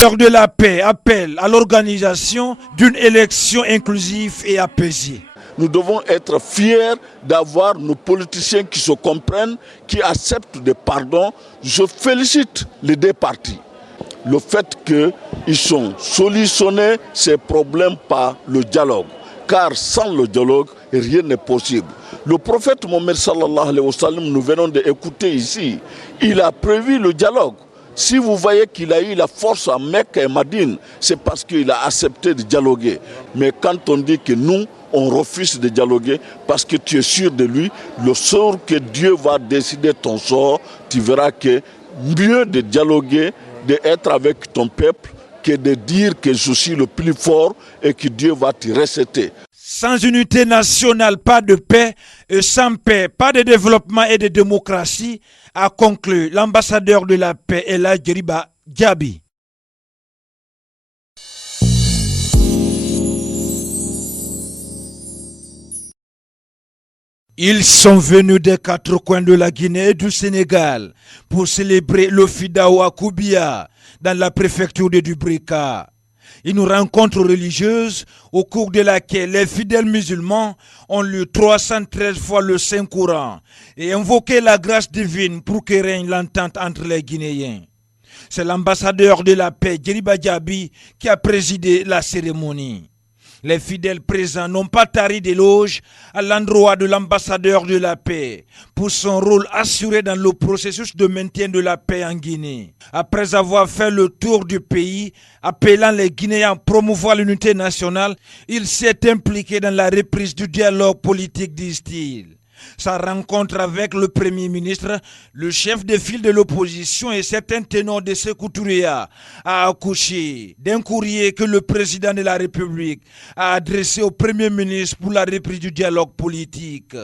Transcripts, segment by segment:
L'heure de la paix appelle à l'organisation d'une élection inclusive et apaisée. Nous devons être fiers d'avoir nos politiciens qui se comprennent, qui acceptent des pardons. Je félicite les deux partis. Le fait qu'ils ont solutionné ces problèmes par le dialogue. Car sans le dialogue, rien n'est possible. Le prophète Mohammed sallallahu alayhi wa sallam, nous venons d'écouter ici, il a prévu le dialogue. Si vous voyez qu'il a eu la force à Mecque et Madine, c'est parce qu'il a accepté de dialoguer. Mais quand on dit que nous, on refuse de dialoguer parce que tu es sûr de lui, le sort que Dieu va décider ton sort, tu verras que mieux de dialoguer, d'être avec ton peuple, que de dire que je suis le plus fort et que Dieu va te recéter. Sans unité nationale, pas de paix, et sans paix, pas de développement et de démocratie, a conclu l'ambassadeur de la paix, Ella Djeriba Diaby. Ils sont venus des quatre coins de la Guinée et du Sénégal pour célébrer le Fidao à Koubia, dans la préfecture de Dubrika. Une rencontre religieuse au cours de laquelle les fidèles musulmans ont lu 313 fois le Saint-Coran et invoqué la grâce divine pour que règne l'entente entre les Guinéens. C'est l'ambassadeur de la paix, Djeriba Diaby, qui a présidé la cérémonie. Les fidèles présents n'ont pas tari d'éloges à l'endroit de l'ambassadeur de la paix pour son rôle assuré dans le processus de maintien de la paix en Guinée. Après avoir fait le tour du pays, appelant les Guinéens à promouvoir l'unité nationale, il s'est impliqué dans la reprise du dialogue politique, disent-ils. Sa rencontre avec le Premier ministre, le chef de file de l'opposition et certains ténors de Sékou Touré a accouché d'un courrier que le président de la République a adressé au Premier ministre pour la reprise du dialogue politique.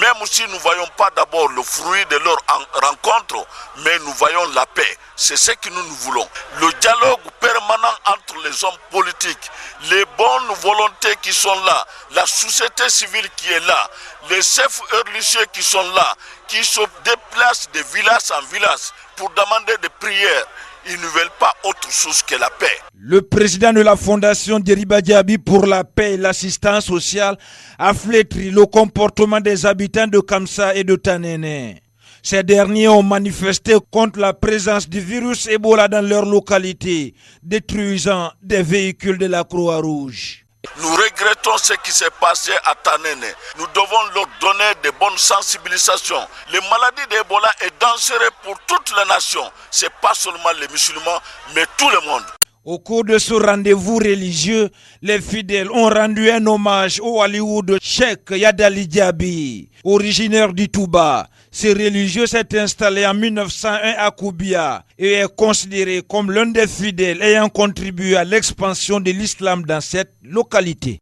Même si nous ne voyons pas d'abord le fruit de leur rencontre, mais nous voyons la paix. C'est ce que nous voulons. Le dialogue permanent entre les hommes politiques, les bonnes volontés qui sont là, la société civile qui est là, les chefs religieux qui sont là, qui se déplacent de village en village pour demander des prières. Ils ne veulent pas autre chose que la paix. Le président de la fondation Djeriba Diaby pour la paix et l'assistance sociale a flétri le comportement des habitants de Kamsa et de Tanene. Ces derniers ont manifesté contre la présence du virus Ebola dans leur localité, détruisant des véhicules de la Croix-Rouge. Nous regrettons ce qui s'est passé à Tanene. Nous devons leur donner de bonnes sensibilisations. Les maladies d'Ebola est dangereuse pour toute la nation. Ce n'est pas seulement les musulmans, mais tout le monde. Au cours de ce rendez-vous religieux, les fidèles ont rendu un hommage au Aliou de Cheikh Yadali Diaby, originaire du Touba. Ce religieux s'est installé en 1901 à Koubia et est considéré comme l'un des fidèles ayant contribué à l'expansion de l'islam dans cette localité.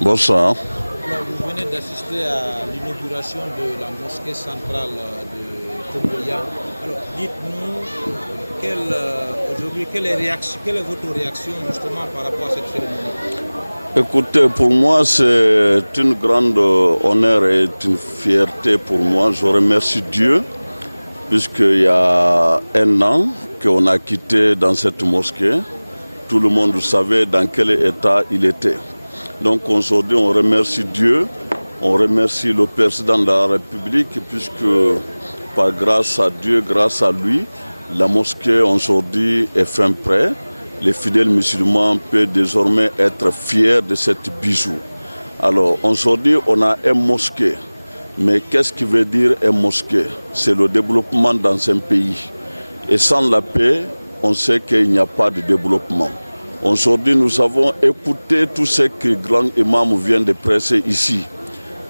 Bonsoir. Vous venez d'assister à l'inauguration de la mosquée centrale de Koumboya. Alors dites-nous, aujourd'hui, quelle est votre réaction justement par rapport à cette cérémonie? Écoutez, pour moi, c'est une grande honneur et une fierté pour moi. Je remercie Dieu, puisqu'il y a un an qu'on a quitté dans cette mosquée. Tout le monde savait dans quel état il était. Donc aujourd'hui, on remercie Dieu, on remercie le président de la République, puisque par grâce à Dieu, grâce à lui, la mosquée aujourd'hui est fin prêt. Les fidèles musulmans peuvent désormais être fiers de cette bijou. Alors aujourd'hui, on a un mosquée. Mais qu'est-ce qui veut dire un mosquée? C'est le développement dans un pays. Et sans la paix, on sait qu'il n'y a pas de développement. Aujourd'hui, nous avons écouté tout ce que le grand imam vient de presser ici.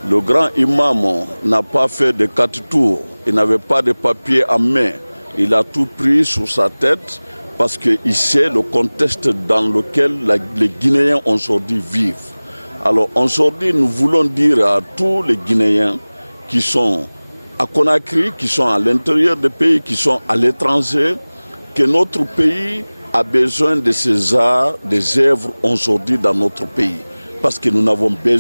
Le grand imam n'a pas fait de 4 tours. Il n'avait pas de papier en main. Il a tout pris sur sa tête parce qu'il sait le contexte dans lequel les Guinéens aujourd'hui vivent. Alors aujourd'hui, nous voulons dire à tous les Guinéens qui sont à Conakry, qui sont à l'intérieur du pays, qui sont à l'étranger, que notre pays a besoin de ces arts, des œuvres aujourd'hui dans notre pays. Parce que nous n'avons plus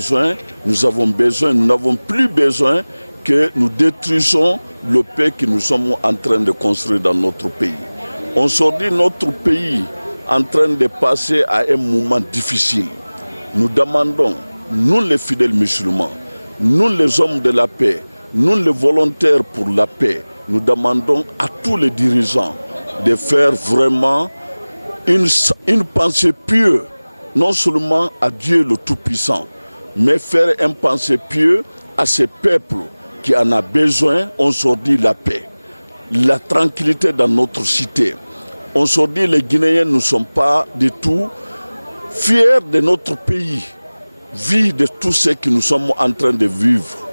besoin que nous détruisons le paix que nous sommes en train de construire dans notre pays. Aujourd'hui, notre pays est en train de passer à un moment difficile. Nous demandons, nous les fidèles musulmans, nous les hommes de la paix, nous les volontaires pour la paix, nous demandons à tous les dirigeants de faire vraiment une pensée pieuse, non seulement à Dieu le Tout-Puissant, mais faire une pensée pieuse à ces peuples qui en a besoin aujourd'hui, la paix, la tranquillité dans notre cité. Aujourd'hui, les Guinéens ne sont pas du tout fiers de notre pays, vu de tout ce que nous sommes en train de vivre.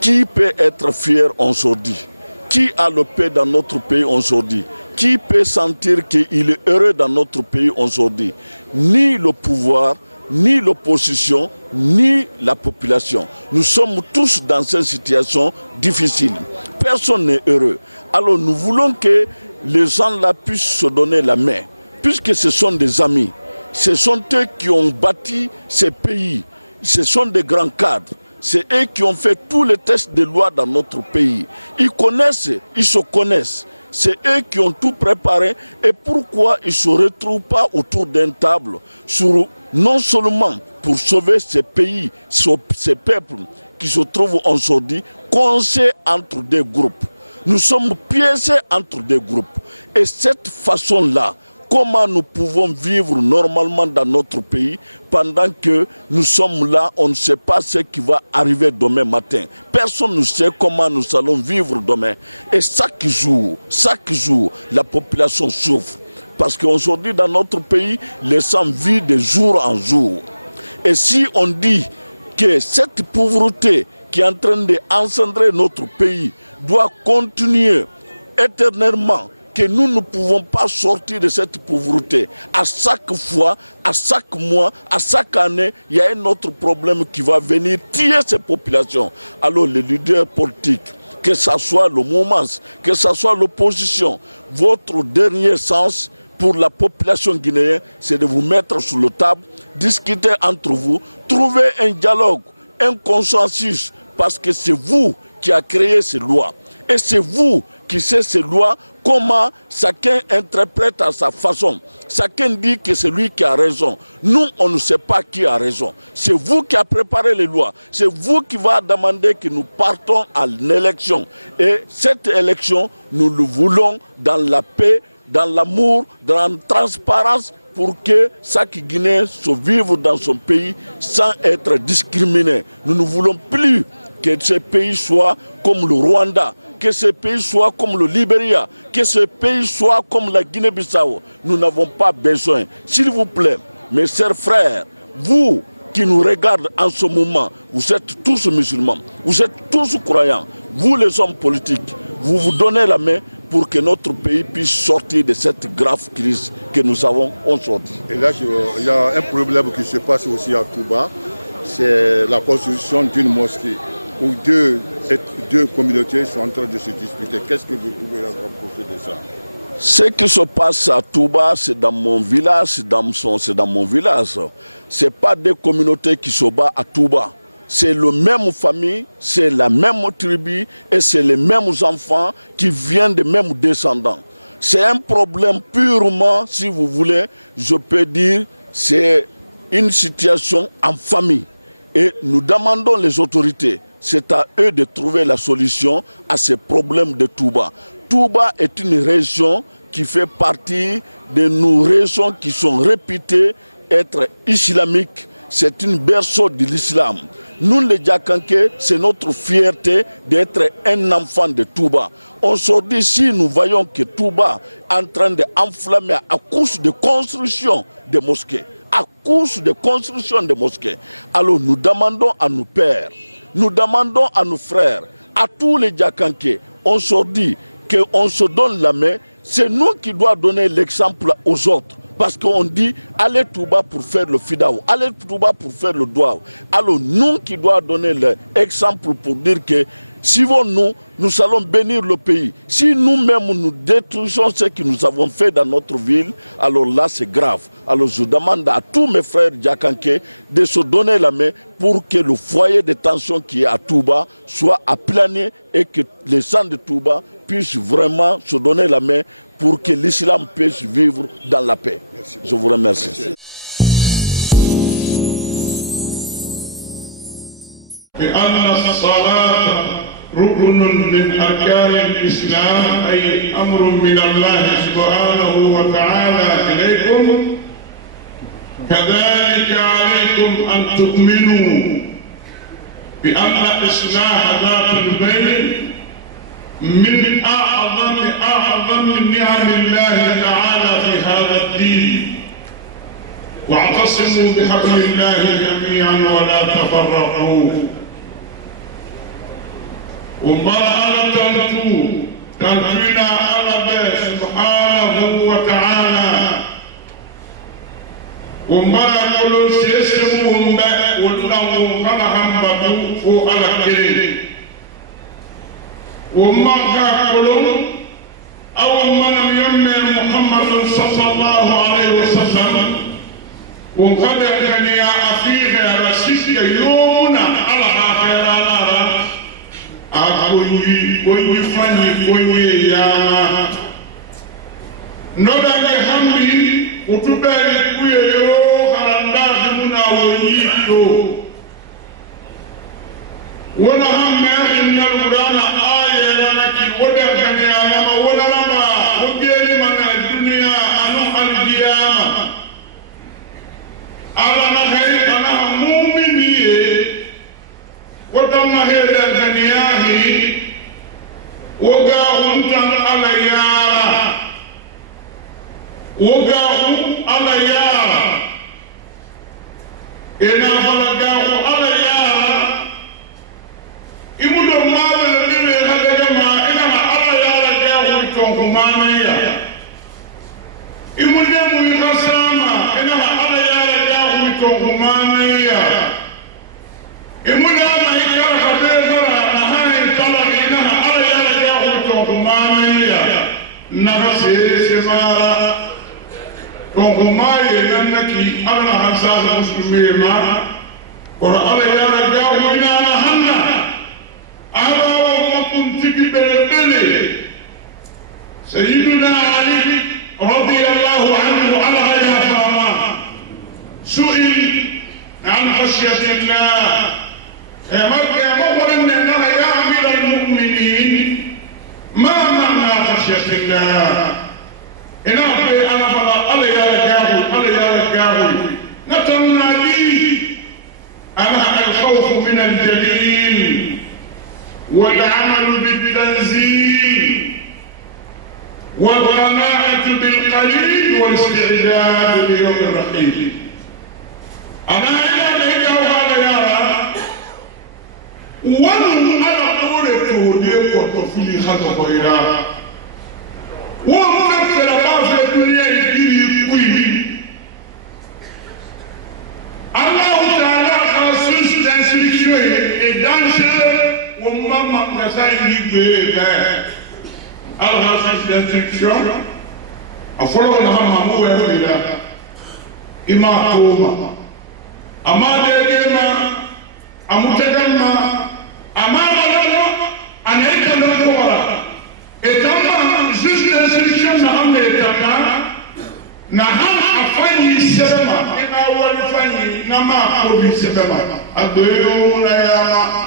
Qui peut être fier aujourd'hui? Qui a le paix dans notre pays aujourd'hui? Qui peut sentir qu'il est heureux dans notre pays aujourd'hui? Ni le pouvoir, ni l'opposition, ni la population. Nous sommes tous dans cette situation difficile. Personne n'est heureux. Alors nous voulons que les gens là puissent se donner la main, puisque ce sont des amis. Ce sont eux qui ont bâti ces pays. Ce sont des grands cadres. C'est eux qui ont fait tous les tests de loi dans notre pays. Ils connaissent, ils se connaissent. C'est eux qui ont tout préparé. Et pourquoi ils ne se retrouvent pas autour d'une table non seulement pour sauver ces pays, ces peuples qui se trouvent aujourd'hui coincés entre des groupes. Nous sommes piégés entre des groupes. Et cette façon-là, comment nous pouvons vivre normalement dans notre pays pendant que nous sommes là, on ne sait pas ce qui va arriver demain matin. Personne ne sait comment nous allons vivre demain. Et chaque jour, la population souffre. Parce qu'aujourd'hui, dans notre pays, les gens vivent de jour en jour. Et si on dit que cette pauvreté qui est en train d'encendrer notre pays doit continuer éternellement, que nous ne pouvons pas sortir de cette pauvreté. À chaque fois, à chaque mois, à chaque année, il y a un autre problème qui va venir tuer ces populations. Alors les leaders politiques, que ce soit le mouvement, que ce soit l'opposition, votre dernier sens pour la population guinéenne, c'est de vous mettre sur la table, discuter entre vous, trouver un dialogue, un consensus, parce que c'est vous qui avez créé ces lois. Et c'est vous qui savez ces lois, comment chacun interprète à sa façon. Chacun dit que c'est lui qui a raison. Nous, on ne sait pas qui a raison. C'est vous qui avez préparé les lois. C'est vous qui va demander que nous partons à l'élection. Et cette élection, nous le voulons dans la paix, dans l'amour, dans la transparence, pour que chaque Guinéen se vive dans son pays sans être discriminé. Nous ne voulons plus que ce pays soit comme le Rwanda, que ce pays soit comme le Libéria, que ce pays soit comme la Guinée-Bissau. Nous n'avons pas besoin. S'il vous plaît, mes chers frères, vous qui nous regardez en ce moment, vous êtes tous musulmans, vous êtes tous croyants, vous les hommes politiques, vous vous donnez la main pour que notre pays puisse sortir de cette grave crise que nous avons aujourd'hui. Et là, il y a un problème qui se passe aussi à Touba, c'est la construction d'une mosquée où deux communautés sont en train de se disputer. Qu'est-ce que vous pouvez rapprocher de ça? Ce qui se passe à Touba, c'est dans mon village, c'est dans mon village. Ce n'est pas des communautés qui se battent à Touba. C'est la même famille, c'est la même tribu et c'est les mêmes enfants qui viennent des mêmes descendants. C'est un problème purement, si vous voulez, je peux dire, c'est une situation en famille. Et nous demandons les autorités, c'est à eux de trouver la solution à ces problèmes de Touba. Touba est une région qui fait partie de nos régions qui sont réputées être islamiques. C'est une berceau de l'islam. Nous, les Diakanké, c'est notre fierté d'être un enfant de Touba. Aujourd'hui, si nous voyons que Touba est en train d'enflammer à cause de construction de mosquées, à cause de construction de mosquées, alors nous demandons à nos pères, nous demandons à nos frères, à tous les Diakanké, on se dit qu'on se donne la main, c'est nous qui devons donner l'exemple aux autres. Parce qu'on dit, allez Touba pour faire le Fidao, allez Touba pour faire le Douao. Alors nous qui devons donner l'exemple pour dire que suivons-nous, nous allons bénir le pays. Si nous-mêmes nous détruisons ce que nous avons fait dans notre ville, alors là c'est grave. Alors je demande à tous mes frères Diakanké de se donner la main pour que le foyer de tension qui est à Touba soit aplani et que les gens de Touba puissent vraiment se donner la main pour que l'islam puisse vivre dans la paix. Je vous remercie. بأن الصلاة ركن من أركان الإسلام أي أمر من الله سبحانه وتعالى إليكم كذلك عليكم أن تؤمنوا بأن إصلاح ذات البين من أعظم نعم الله تعالى في هذا الدين واعتصموا بحبل الله جميعا ولا تفرقوا ومبارك تنفينا الله سبحانه وتعالى ومبارك له سيسمو ولنه فرحا بدو على كريم ومبارك له أول من يمي محمد صلى الله عليه وسلم وقد كان يا أخيه رسيك يومنا على آخر أقوي فني يا نبغي همي وتبالي كويو خلاصنا وييتو ولا هم إن القرآن آية لك ولا كان يا ولا ما وجري من الدنيا أنو القيامة على نهاية أنا مؤمنية وتم هذا الدنيا وقاهم على يارا وقاهم على يارا إنا فلقاهم على يارا إمدو ما بلدني هذا جماعة إنا على يارا قاهم توقمانيا إمدو ميقساما إنا على يارا توقمانيا إمولا ما يكره خبيرنا نهاية طلقنا على يرجع توقمانيا نفسي سمارا توقمانيا لأنك أنا حساس مسلمين ما وعلى يرجع وإنا هنا أنا وقم تجي بالبني سيدنا علي رضي الله عنه على هيا فاما سئل عن خشية الله يا مغفر الله يا أمير المؤمنين ما معنى خشية الله؟ إن أخي أنا فلا ألا يا رجاوي نتمنى لي أنا الخوف من الجليل والعمل بالتنزيل والقناعة بالقليل والاستعداد ليوم الرحيل. أنا إلى وأنا أقول لك وتفيلي خلق غيرها وأفكر الله في الدنيا يجري كوي الله تعالى خصوص تنسيكيو إدانسة وماما نسائي بيبا الله خصوص تنسيكيو أفضل نعم مو يفيدا إما توما أما ديما أمتكما أما أنا أتكلم دورا إتما جزء السلكشن نعم إتما نعم أفني سبما إن أول فني نما كوبي سبما أبيو نياما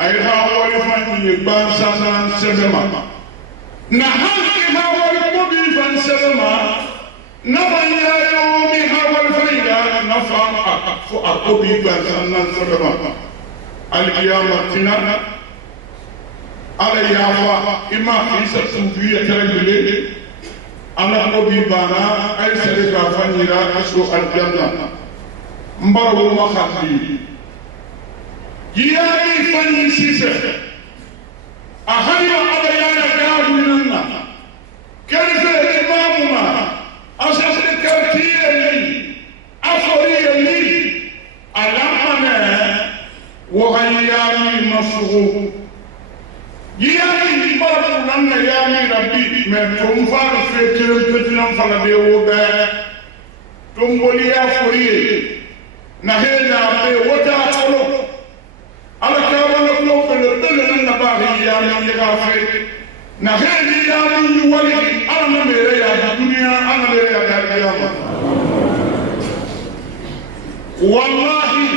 أيها أول فني يبان سان سبما نعم إن أول كوبي فن سبما نما يومي أول فني نفهم أكوبي فن سان سبما القيامة تنا على يافا إما خيسة سوفية ترملي أنا نبي بانا أي سلكا فنيرا أسو الجنة مبارو مخافي يامي فني سيسة أخيرا على يانا كاملنا كيف إمامنا أساس الكرتية أفرية ألامنا وغيامي مصروف mbara nan na ya mi rabbi mais to mfa fe kirim petinam fala be wo be to mboli ya foriye na hena be wota ko ala ka wala ko bele na ba ya mi ga fe na hena ya mi wali ala na mere ya dunia ala mere ya kiyama wallahi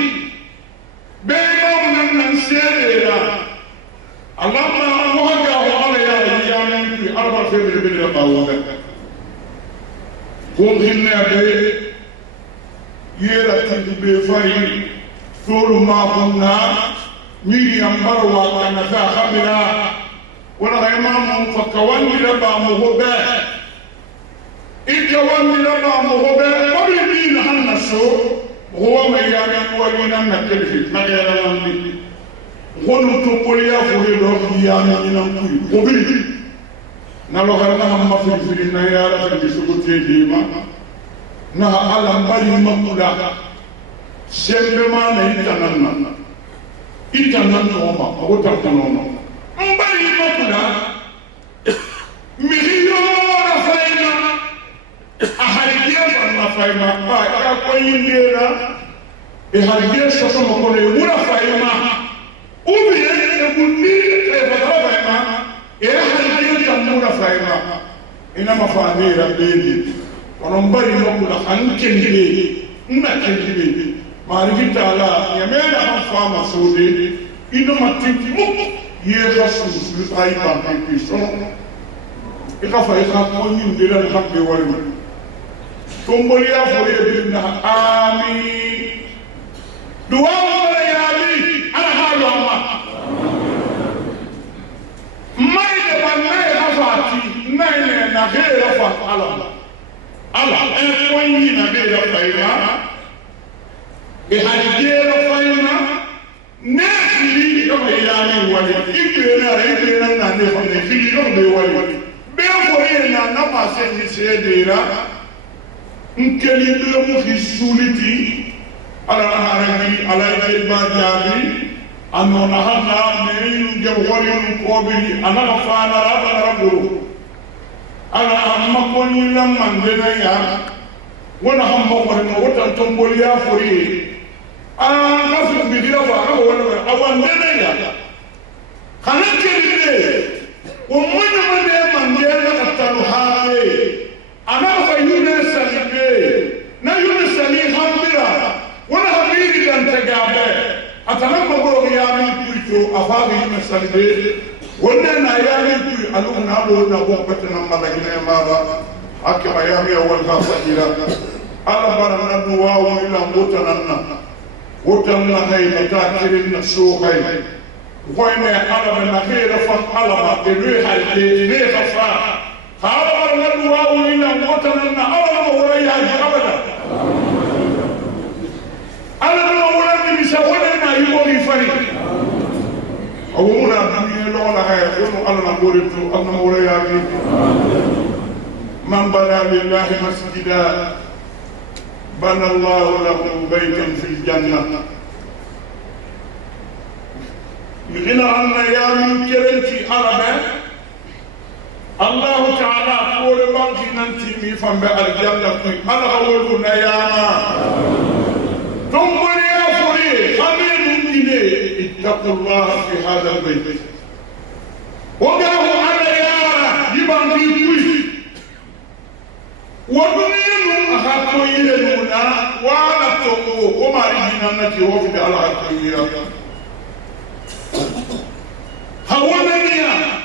be mo nan sedera Allahumma wahaka wa ala ya mi arba fe bele na ba wo ko hinne be yera tan be fari tolu ma hunna miri ambaro wa kana fa khamira wala imam fa kawandi ba mo hobe ikawandi ba mo hobe qabli din hannaso huwa ma yani walina nakelifi nadera lambi wonu to poliya fure do ya mi nan kuy obiri na lo kan ma fa firi na ya ra fi subuti di ma na ala mbari makula sembe ma na itanan no ma o ta kono no mbari makula miliyo no da faina a harije na faina ba ka ko yindira e harije so so ko le mura faina ubi e bunni e ba faina e harije ta mura faina ina mafani rabbi onombari makula ankendile na kendile maarifi taala yamena hafama sode ino matiti mu ye rasul ay banti sono ikafa ko nyindira hambe walu tomboli ya foye binna amin duwa wala ya li ana halo ma mai de banna ya fati nai na hera fa ala wani na gaira faima e harijera faima ne fili kama yami wali ikirena na ne fili fili no be wali be fori na na pase ni sedera nkeli be mu fisuliti ala na harangiri ala ile ba jabi anona hana ne inu ge wali ko bi ana fa na rabbu ala amma ko ni lam mandena ya wala hamma ko no wata tomboli ya furi ka fi bi dira fa ka wala awan dena ya kana kire o mun mane mandena taru hale ana fa yuna sajide na yuna sali hamdira wala habiri dan tagabe atana ko go ya mi kuito afabi na sajide wannan na ya yi al'umma na do na ko patana malakina mara akaba ya mi wal ka fajira ala barana duwa wa ila mutananna wutanna hay ta kirin na so hay wayne ala na khira fa ala ba ele hay ne fa ala barana duwa wa ila mutananna ala wala ya abada ala wala ni misawala na yugo mi fari awumuna dunya lola hay yono alla ngoritu alla wala yaji man bana lillahi masjida bana Allah lahu baytan fil jannah migina anna ya min kelenti arabe Allah ta'ala ko le banki nanti mi fambe al jannah fi ala wala na yana tombole ya furi amin dine اتقوا الله في هذا البيت وقعوا على يارا يبان في كل ودنيا أخذوا يلونا وعلى التقوى وما رجنا النتي وفد على التقوى هونني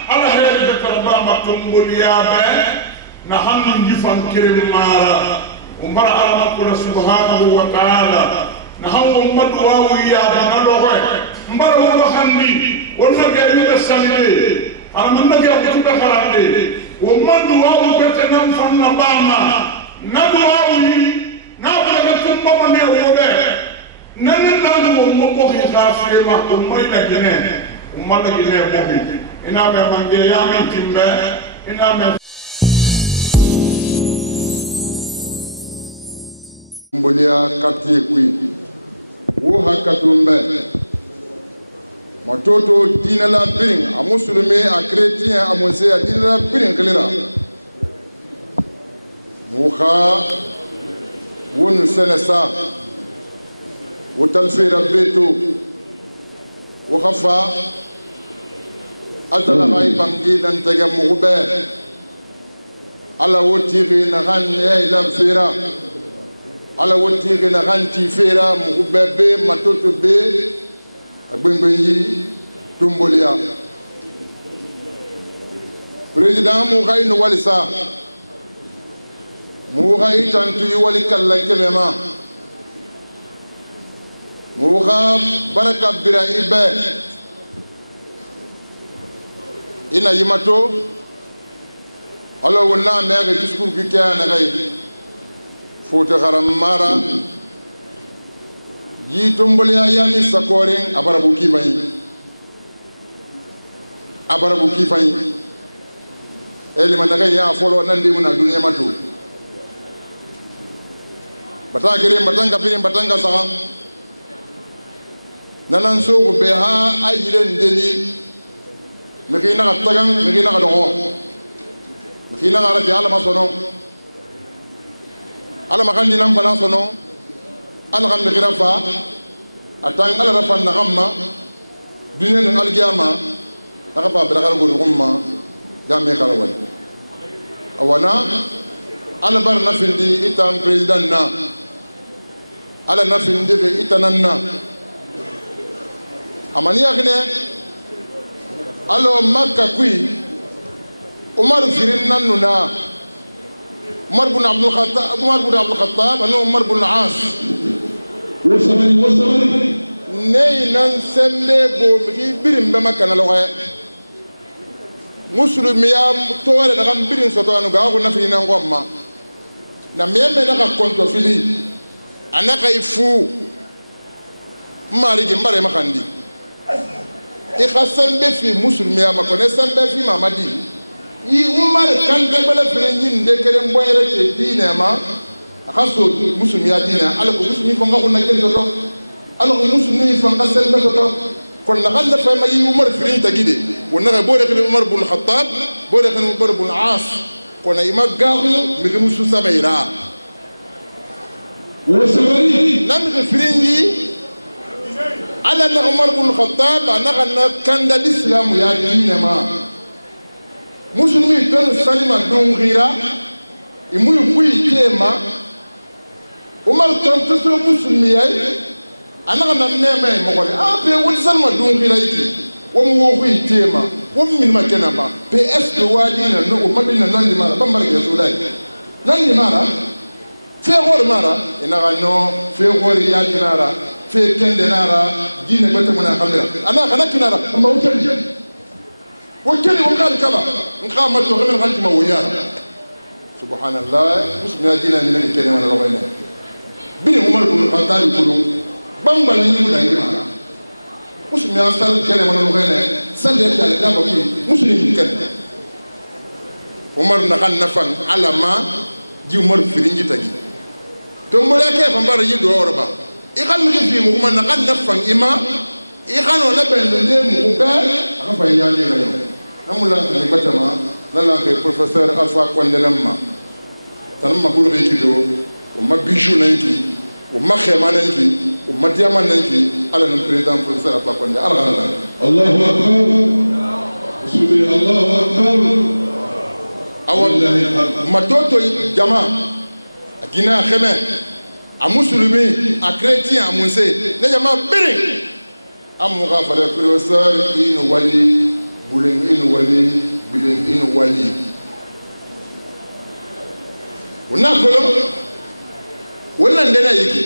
على هير بكربا مكتوم يابا نحن نجفن كرم مارا ومرا على مكتوم سبحانه وتعالى نحن مدوا ويابا ندوه mbara wo khandi wonna gari da samile ala man nage ko to kharade wo mandu wa bete nan fanna bama nadu wawi na ko ga tumba mane wo be nan nan wo mo ko khifa ma ko mai da gene umma da gene ko bi ina me manje ya mi timbe ina me mbolia kati kui wo hakatumbe matoto dina la birin a musulmi a chrétien a mose a dina la birin kelera muha won senesa wotal fera beto wo khafa atala hay bangi dan taga mugbe ala wotiri na gan ila fera ala wotiri na gan ti fera mugbe be matoto be agbengbenyi tumbolia président mu khay no walisa mu khay tantu yi wali kallan kemema mu kha baraka bira ibe ina yimato ala wonna mega discours ki kana kay foto kharam mara yi tumbolia yami sakoren abarabu kifai eli mandaga ya folo nandi muna dunia matu batakire batanga pire batanga sa nanan so ko be ha ajire ndeli mekina ka tagang mekina ka dogo mekina ka rabi ala masono ala makandi nam fala sono ala kam bekira fa atang ala rafan na kamma dunia na algiyama naka fa berakar go umma jamme karawan awana ala bar nafindi itam president na ala nafindi fe itananna amani yakne alo makka kui umar firin nanuna umar bin abdul khattab anu umar bin as nei nan sembe bo mi birim be makana lo hay muslimiya tore daga birin soto anu ga ko nafi nan gomma na meme daga konto fili anaka ifu mari ge mbare makandi e khasambe fi muslimiya makone sambe fi mamadi i umar kan be bala fere nyinde kere mboyere te dine ma khaso muslimiya dine ala ko muslimi fa ngako na gel to ala ko muslimi fa ngasel be to kon na xalla fa ma yi umar fere tagide wonna bo rek umar bin khattab bo rek umar bin as kon ay magahu mi ngi musu sabayra nam ko fere ngi ala na umar bin khattab anaka na kanda islam ya dine ma muslimi ton salima don gira imu kuyi tema umar ton to muslimi ay anaka na neme mo ko be won salima don gira yiki wo mo kuyi tema wo min ma kenama be est wadi na no o madina nan di mara bambar ke sulai nan di mara fe hor mara ina no fe hor ya dinara fe kende nara dine bata mona hamira ana kana kinara amma wuce وكلي وقال كذا نقام التوغل غنت مويانا سبحان الله مسلم يجينا من الكلمه انا لغينا بني عمر بن الخطاب يقولوا بامبا ني ولا يما مسلم يصل الكلمه انا لغينا سال يدا دا بكي مسلم كان عمر نخل نفن على ما جي عمر فرنجي تاجي تو مولا كيف مبار يدو اوربا يخل نجي في عمر نخل نفن اما يخل ولا بن لي مبا اكفا ياني غيو namula ni batama lala ke professeur Alpha Kondenamma tanma bulu be kido o mabishu nanki o makhema nanki o madiama nanki ala no président professeur Alpha Konde ala Allahu akbar subhi Allahu akbar awallahi matoto jama agina kheme a musulmi a chrétien a munse ne jama biri amu ga fale professeur inu wali bulen inu wali bilen inu wali wona kolo wala ndena yiki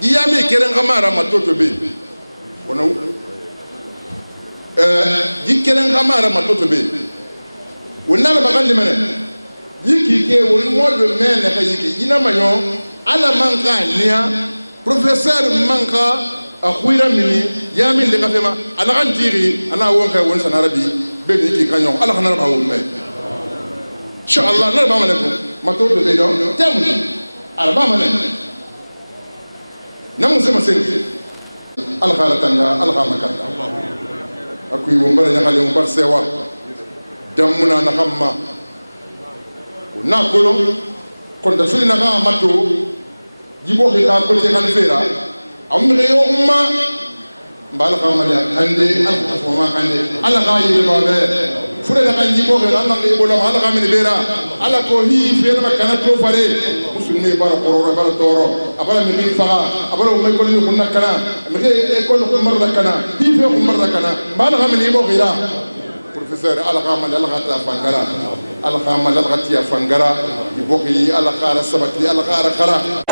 diyami keren kamara matoto be wona di keren kamara matoto be wona la bagandi mene yiki ke wol modo mene ka yiki ina manyo ala manka nia professeur manka akhwira mini yamin de kafema ana kan tiri ana won kay won sanarabi be ni ki kanyo ala khana ba won me inshallah na ba malakum matoto be do temu arba mane namu sema sengi الخالتنا الخامكة أكوي ومبرنا نخلي ومبر سوا دمنا نخما ونأكله كنت سوينا ماتو جيبوه كذا كل شيء كنفيرا أمي يوم mbala kamanya ande alfoma ande ala ka yele babe fure da kan jibo ke Allah ke bolam ala ka min bera ala ko hi fere ma kana to fare musulmi bara qorora bara toro abala mi fa abala umay ko ni kunna kana mi ke ko ko marra kana hi fe ko marra kana mbala ka min ibo gira professeur ala ka man ala ka ta fangara ala ka man ala ka ti fangara ibo ke ala ka sabati ala ka khara